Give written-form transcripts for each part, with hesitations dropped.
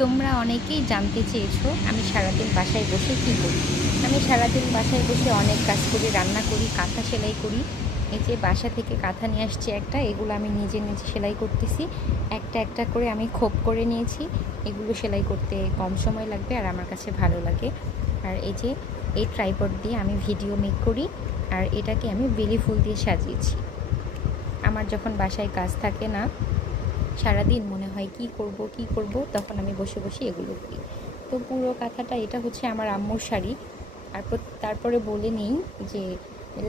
তোমরা অনেকেই জানতে চেয়েছো আমি সারাদিন বাসায় বসে কী করি। আমি সারাদিন বাসায় বসে অনেক কাজ করি, রান্না করি, কাঁথা সেলাই করি। এই যে বাসা থেকে কাঁথা নিয়ে আসছি একটা, এগুলো আমি নিজে নিজে সেলাই করতেছি। একটা একটা করে আমি খোপ করে নিয়েছি। এগুলো সেলাই করতে কম সময় লাগবে আর আমার কাছে ভালো লাগে। আর এই যে এই ট্রাইপড দিয়ে আমি ভিডিও মেক করি, আর এটাকে আমি বেলি ফুল দিয়ে সাজিয়েছি। আমার যখন বাসায় কাজ থাকে না, সারাদিন মনে হয় কি করব, তখন আমি বসে বসে এগুলো করি। তো পুরো কাঁথাটা এটা হচ্ছে আমার আম্মুর শাড়ি। আর তারপরে বলে নিই যে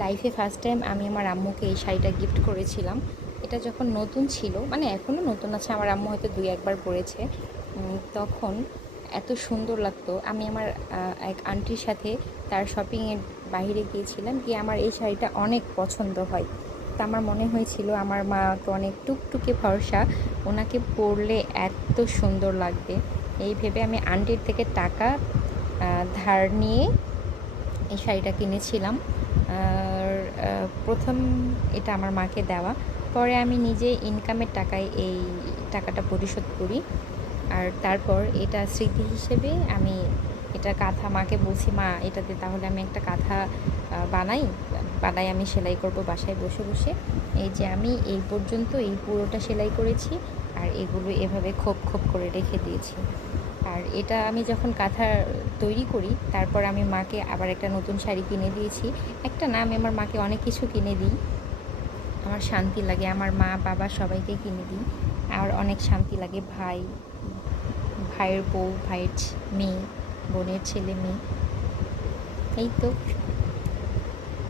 লাইফে ফার্স্ট টাইম আমি আমার আম্মুকে এই শাড়িটা গিফট করেছিলাম। এটা যখন নতুন ছিল, মানে এখনও নতুন আছে, আমার আম্মু হয়তো 2-1 বার পরেছে। তখন এত সুন্দর লাগতো। আমি আমার এক আন্টির সাথে তার শপিংয়ের বাইরে গিয়েছিলাম, গিয়ে আমার এই শাড়িটা অনেক পছন্দ হয়। তা আমার মনে হয়েছিল আমার মা তো অনেক টুকটুকে ফর্সা, ওনাকে পরলে এত সুন্দর লাগবে। এই ভেবে আমি আন্টির থেকে টাকা ধার নিয়ে এই শাড়িটা কিনেছিলাম। আর প্রথম এটা আমার মাকে দেওয়া, পরে আমি নিজে ইনকামের টাকায় এই টাকাটা পরিশোধ করি। আর তারপর এটা স্মৃতি হিসেবে আমি এটা কাঁথা মাকে বলছি, মা এটাতে তাহলে আমি একটা কাঁথা বানাই বানাই আমি সেলাই করব বাসায় বসে বসে। এই যে আমি এই পর্যন্ত এই পুরোটা সেলাই করেছি, আর এগুলো এভাবে খোপ খোপ করে রেখে দিয়েছি। আর এটা আমি যখন কাঁথা তৈরি করি, তারপর আমি মাকে আবার একটা নতুন শাড়ি কিনে দিয়েছি। একটা না, আমি আমার মাকে অনেক কিছু কিনে দিই। আমার শান্তি লাগে, আমার মা বাবা সবাইকে কিনে দিই। আর অনেক শান্তি লাগে, ভাইয়ের বউ, ভাইয়ের মেয়ে, বোনের ছেলে মেয়ে, এই তো।